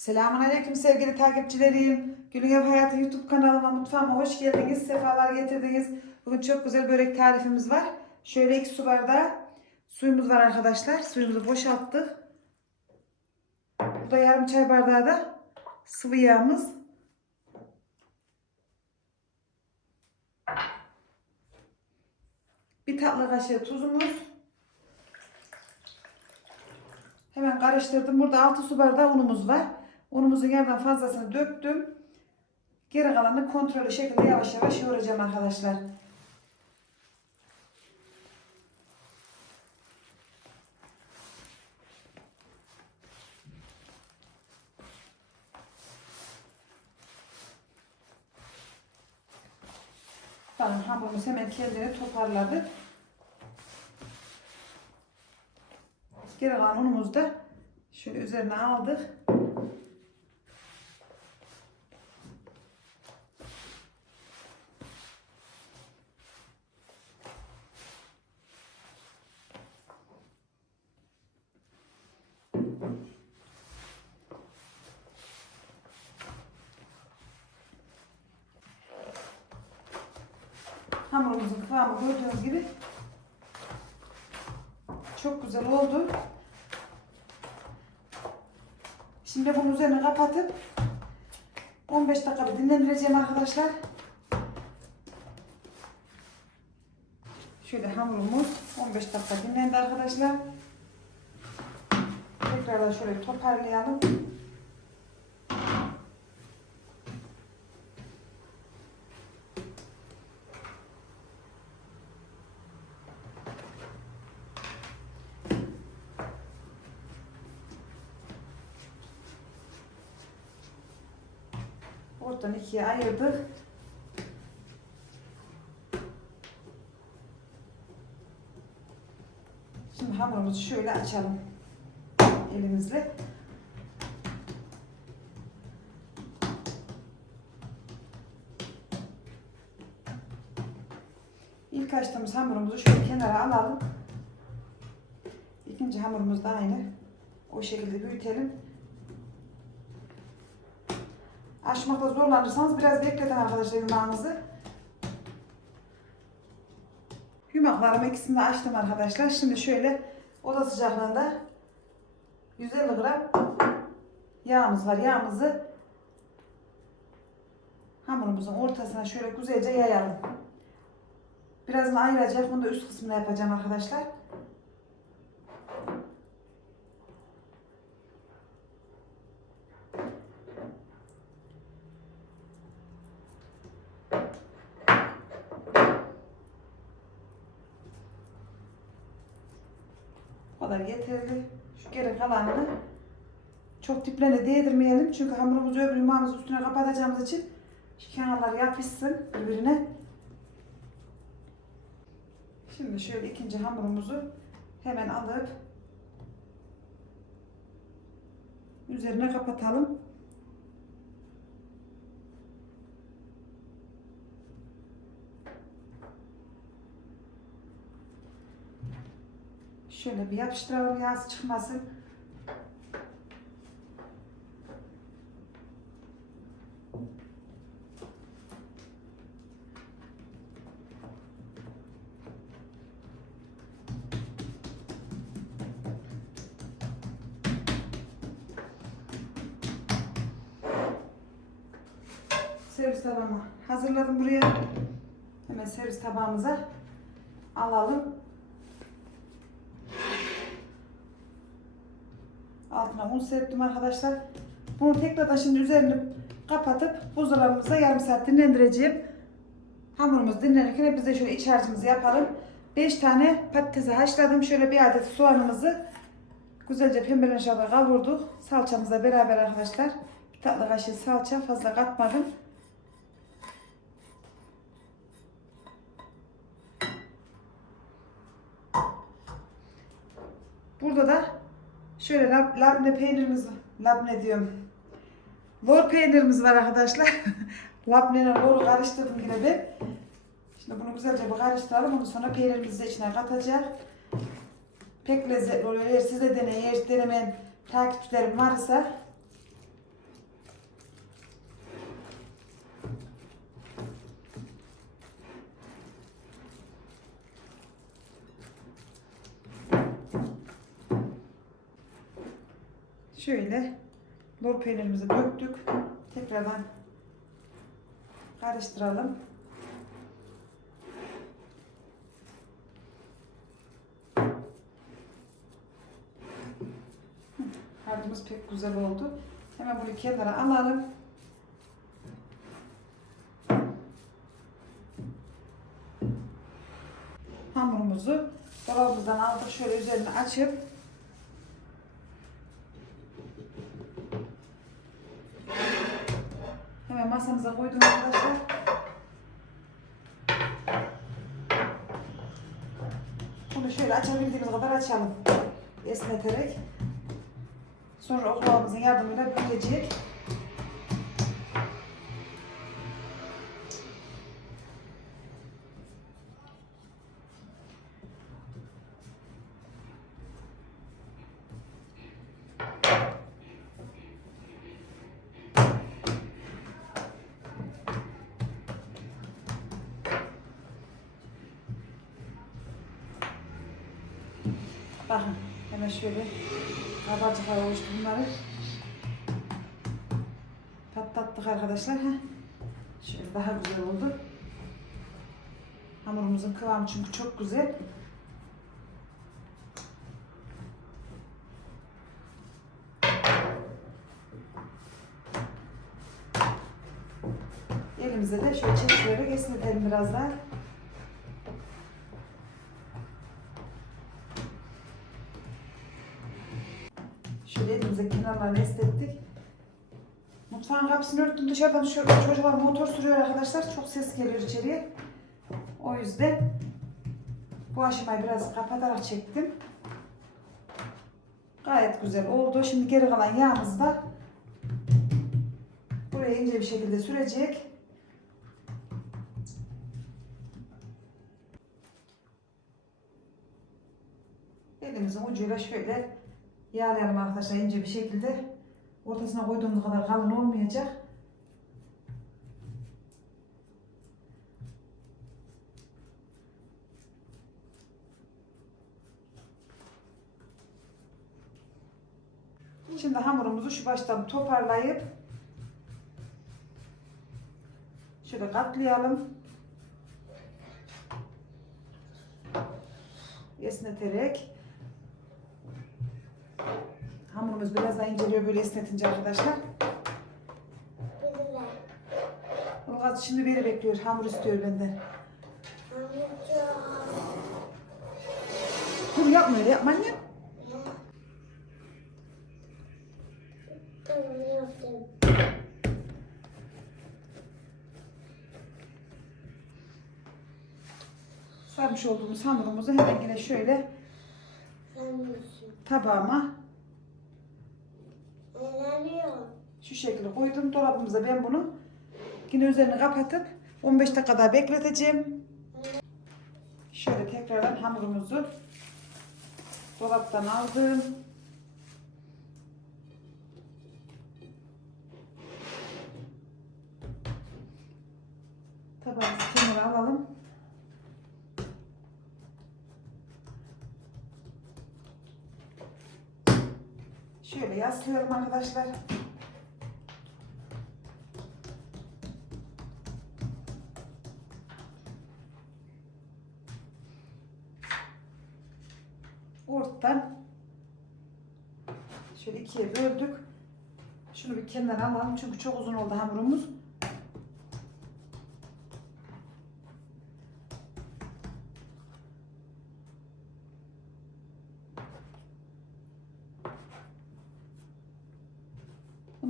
Selamünaleyküm sevgili takipçilerim. Günün Ev Hayatı YouTube kanalıma, mutfağıma hoş geldiniz. Sefalar getirdiniz. Bugün çok güzel börek tarifimiz var. Şöyle iki su bardağı suyumuz var arkadaşlar. Suyumuzu boşalttık. Burada yarım çay bardağı da sıvı yağımız. Bir tatlı kaşığı tuzumuz. Hemen karıştırdım. Burada 6 su bardağı unumuz var. Unumuzun yerden fazlasını döktüm. Geri kalanını kontrollü şekilde yavaş yavaş yoğuracağım arkadaşlar. Bakın hamurumuz hemen kendini toparladı. Geri kalan unumuzu da şöyle üzerine aldık. Hamurumuzun kıvamı gördüğünüz gibi çok güzel oldu. Şimdi bunun üzerine kapatıp 15 dakika bir dinlendireceğim arkadaşlar. Şöyle hamurumuz 15 dakika dinlendi arkadaşlar. Tekrardan şöyle toparlayalım. Ortadan ikiye ayırdık. Şimdi hamurumuzu şöyle açalım elimizle. İlk açtığımız hamurumuzu şöyle kenara alalım. İkinci hamurumuz da aynı. O şekilde büyütelim. Açmakta zorlanırsanız biraz bekletin arkadaşlar yumağınızı. Yumaklarımı ikisini de açtım arkadaşlar. Şimdi şöyle oda sıcaklığında 150 gram yağımız var. Yağımızı hamurumuzun ortasına şöyle güzelce yayalım. Birazını ayıracak. Bunu da üst kısmına yapacağım arkadaşlar. Bu kadar yeterli. Şu geri kalanını çok diplerine değdirmeyelim. Çünkü hamurumuzu öbür yumağımızın üstüne kapatacağımız için şu kenarlar yapışsın birbirine. Şimdi şöyle ikinci hamurumuzu hemen alıp üzerine kapatalım. Şöyle bir yapıştıralım yağsı çıkmasın. Servis tabağımı hazırladım buraya. Hemen servis tabağımıza alalım. Altına un serptim arkadaşlar. Bunu tekrardan şimdi üzerini kapatıp buzdolabımıza yarım saat dinlendireceğim. Hamurumuz dinlenirken de şöyle iç harcımızı yapalım. 5 tane patatesi haşladım. Şöyle bir adet soğanımızı güzelce pembelen aşağıda kavurduk. Salçamızla beraber arkadaşlar. Bir tatlı kaşığı salça fazla katmadım. Burada da şöyle lab, labne peynirimiz. Labne diyorum. Lor peynirimiz var arkadaşlar. Labne ile loru karıştırdım yine ben. Şimdi bunu güzelce bir karıştıralım. Ondan sonra peynirimizi de içine katacak. Pek lezzetli oluyor. Eğer siz de deneyin, eğer denemeyen takipçilerim varsa Şöyle lor peynirimizi döktük. Tekrardan karıştıralım. Hı, Harcımız pek güzel oldu. Hemen bunu kenara alalım. Hamurumuzu dolabımızdan aldık. Şöyle üzerini açıp Hemen masamıza koydum arkadaşlar. Bunu şöyle açabildiğimiz kadar açalım. Esneterek. Sonra oklavamızın yardımıyla büyüyecek. Hemen şöyle kabarcıklar oluştu bunları. Patlattık arkadaşlar. Heh. Şöyle daha güzel oldu. Hamurumuzun kıvamı çünkü çok güzel. Elimize de şöyle çeşitleri esnetelim biraz daha. Şöyle elimize kenarlarını esnettik. Mutfağın kapısını örttüm. Dışarıdan şu çocuklar motor sürüyor arkadaşlar. Çok ses geliyor içeriye. O yüzden bu aşamayı biraz kapatarak çektim. Gayet güzel oldu. Şimdi geri kalan yağımızı da buraya ince bir şekilde sürecek. Elimizin ucuyla şöyle yağlayalım arkadaşlar ince bir şekilde. Ortasına koyduğumuz kadar kalın olmayacak. Şimdi hamurumuzu şu baştan toparlayıp şöyle katlayalım. Esneterek Hamurumuz biraz daha inceliyor böyle esnetince arkadaşlar. Ilgaz şimdi beni bekliyor. Hamur istiyor benden. Dur yapma öyle yapma anne. Sarmış olduğumuz hamurumuzu hemen yine şöyle tabağıma. Şu şekilde koydum. Dolabımıza ben bunu yine üzerini kapatıp 15 dakika daha bekleteceğim. Şöyle tekrardan hamurumuzu dolaptan aldım. Tabağımızı kenara alalım. Şöyle yaslıyorum arkadaşlar. Ortadan şöyle ikiye böldük. Şunu bir kenara alalım çünkü çok uzun oldu hamurumuz.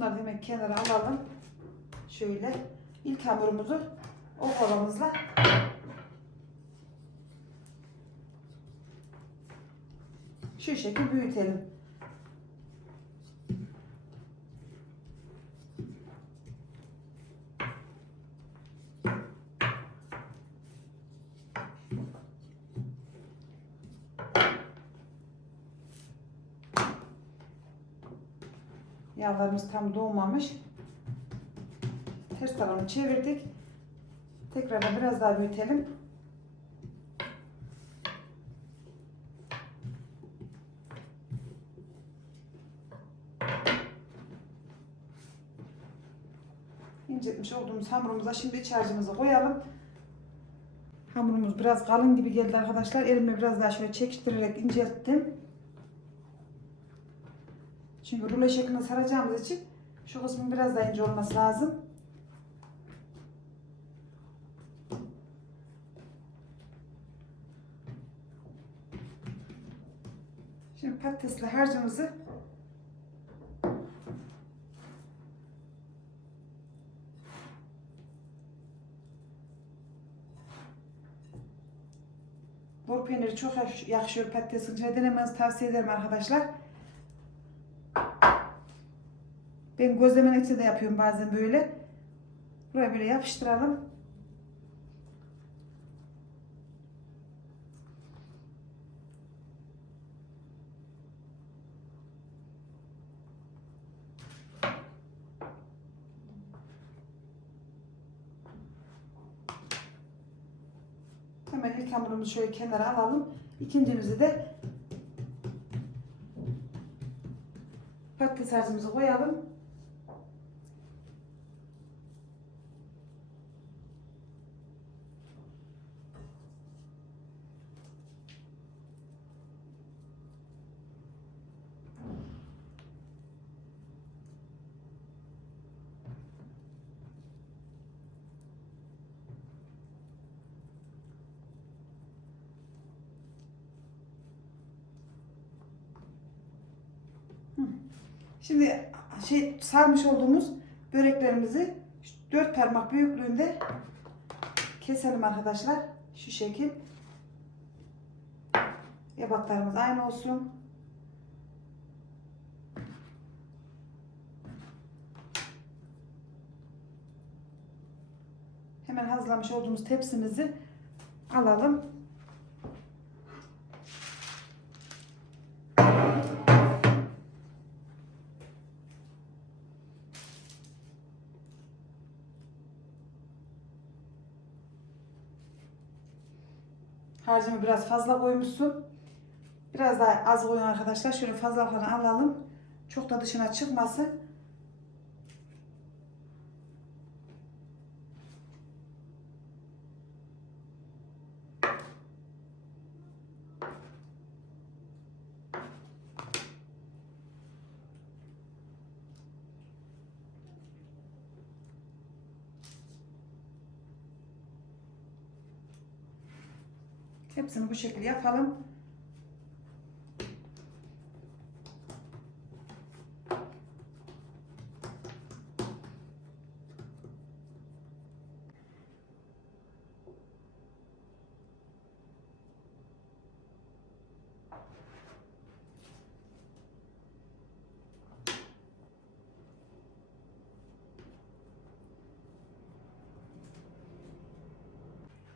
Bunları hemen kenara alalım. Şöyle ilk hamurumuzu o kovamızla şu şekilde büyütelim. Yağlarımız tam doğmamış. Ters tarafını çevirdik. Tekrar biraz daha büyütelim. İncetmiş olduğumuz hamurumuza şimdi iç harcımızı koyalım. Hamurumuz biraz kalın gibi geldi arkadaşlar. Elime biraz daha şöyle çekiştirerek incelttim. Çünkü rulo şeklinde saracağımız için şu kısmın biraz daha ince olması lazım. Şimdi patatesli harcımızı Bor peyniri çok yakışıyor patatesin denemenizi tavsiye ederim arkadaşlar. Ben gözlemenin içinde de yapıyorum bazen böyle. Buraya böyle yapıştıralım. Hemen ilk hamurumuzu şöyle kenara alalım. İkincimizi de patates harcımızı koyalım. Şimdi şey sarmış olduğumuz böreklerimizi dört parmak büyüklüğünde keselim arkadaşlar. Şu şekil. Ebatlarımız aynı olsun. Hemen hazırlamış olduğumuz tepsimizi alalım. Harcımı biraz fazla koymuşsun. Biraz daha az koyun arkadaşlar. Şöyle fazla falan alalım. Çok da dışına çıkmasın. Hepsini bu şekilde yapalım.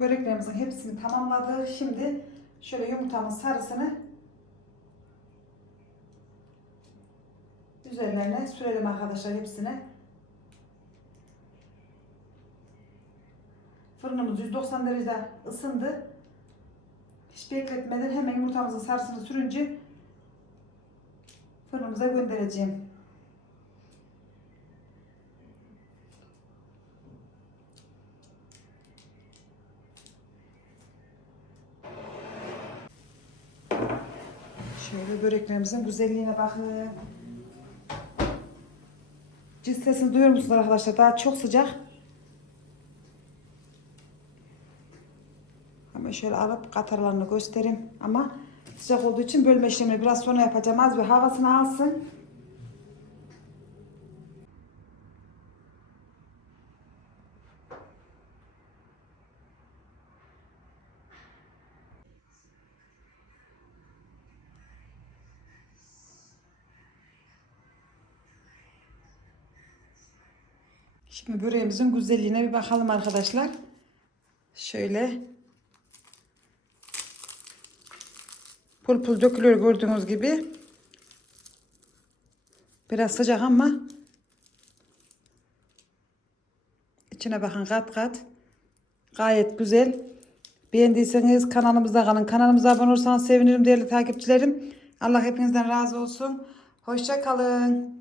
Böreklerimizin hepsini tamamladık. Şimdi şöyle yumurtamın sarısını üzerlerine sürelim arkadaşlar hepsine. Fırınımız 190 derecede ısındı. Hiç bekletmeden hemen yumurtamızın sarısını sürünce fırınımıza göndereceğim. Şöyle böreklerimizin güzelliğine bakın. Cilt sesini duyuyor musunuz arkadaşlar? Daha çok sıcak. Ama şöyle alıp katarlarını göstereyim. Ama sıcak olduğu için bölme işlemini biraz sonra yapacağım. Az bir havasını alsın. Şimdi böreğimizin güzelliğine bir bakalım arkadaşlar. Şöyle pul pul dökülüyor gördüğünüz gibi. Biraz sıcak ama içine bakın kat kat. Gayet güzel. Beğendiyseniz kanalımızda kalın. Kanalımıza abone olursanız sevinirim değerli takipçilerim. Allah hepinizden razı olsun. Hoşça kalın.